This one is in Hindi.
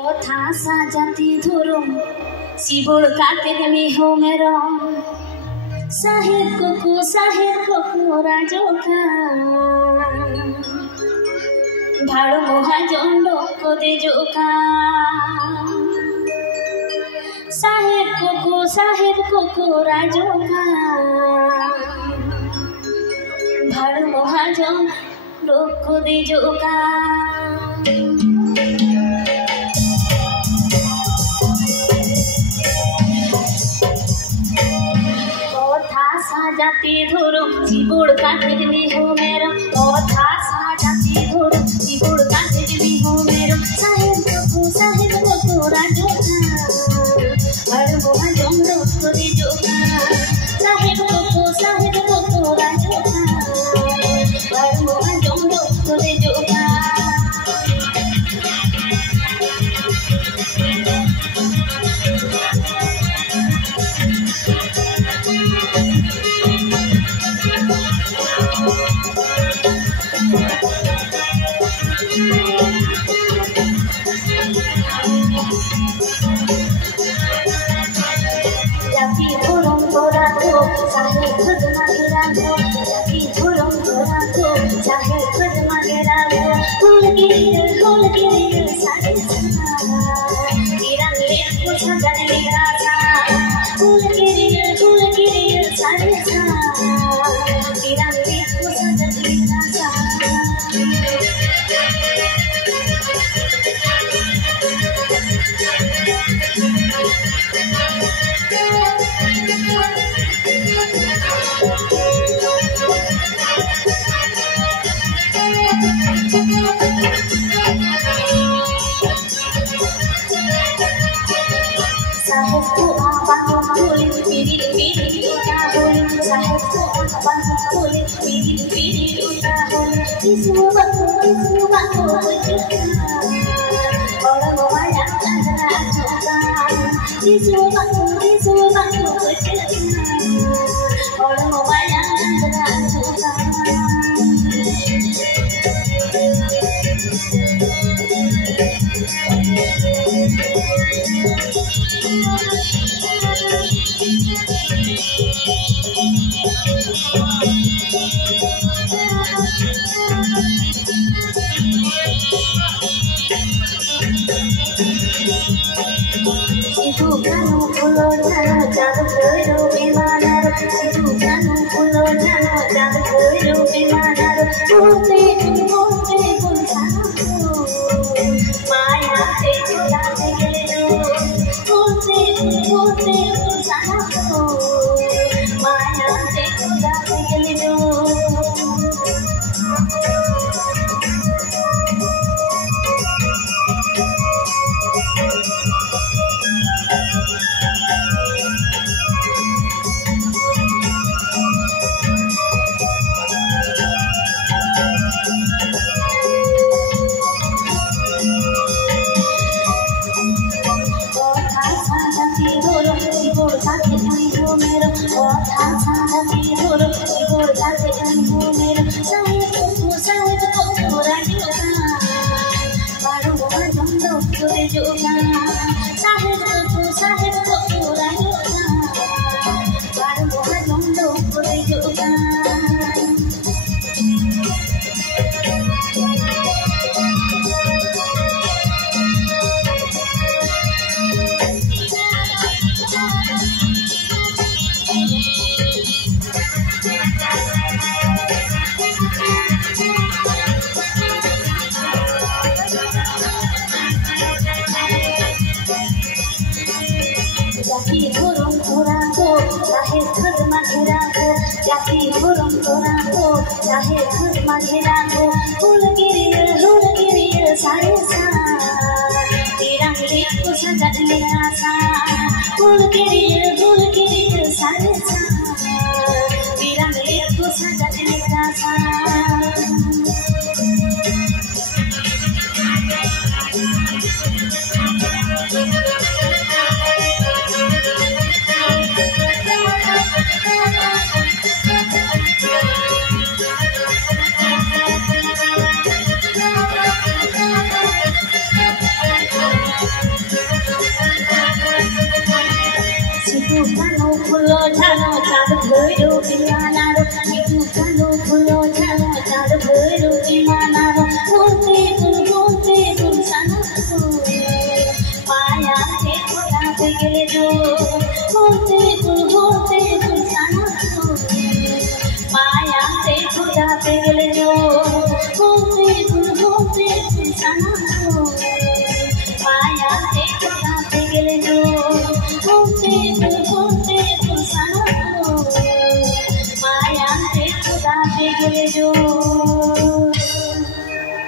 কথা সাজাতে ধরুম শিবর কাতে মেহো মেরা সাহেব কোকো রাজকা ভাড় মহাজন কদে জোকা সাহেব কোকো রাজকা ভাড় মহাজন কদে জোকা সাজাতে ধরো জীবর কাঁধের মেহো মেরো কথা সাজাতে ধরো জীবর কাঁধের মেহো মেরো সাহেব কোকো রাজকা আর মহাজন করে জোকা সাহেব কোকো রাজকা আর মহাজন করে জোকা साहेब खुद मगेरा गो जाती धुरम तोरा गो साहेब खुद मगेरा गो फूल गिरे सारे तेरा मेरे को सजन मेरा सा फूल गिरे सारे तेरा मेरे को सजन मेरा सा साहेब को आवाज़ बोले पीरी उठा बोले साहेब को आवाज़ बोले पीरी उठा बोले किसु बातो और मोबाइल चंद्रा चोका किसु बातो और मोबाइल चंद्रा चोका Situ kanu pulo jano jaga koiro bemanar Situ kanu pulo jano jaga koiro bemanar Pote pun sana maya te chola te gele do Pote pun sana maya te chola te gele do जाती धुरम तोरा को चाहे खुद मगेरा को जाती धुरम तोरा को चाहे खुद मगेरा को फूल गिरे सारे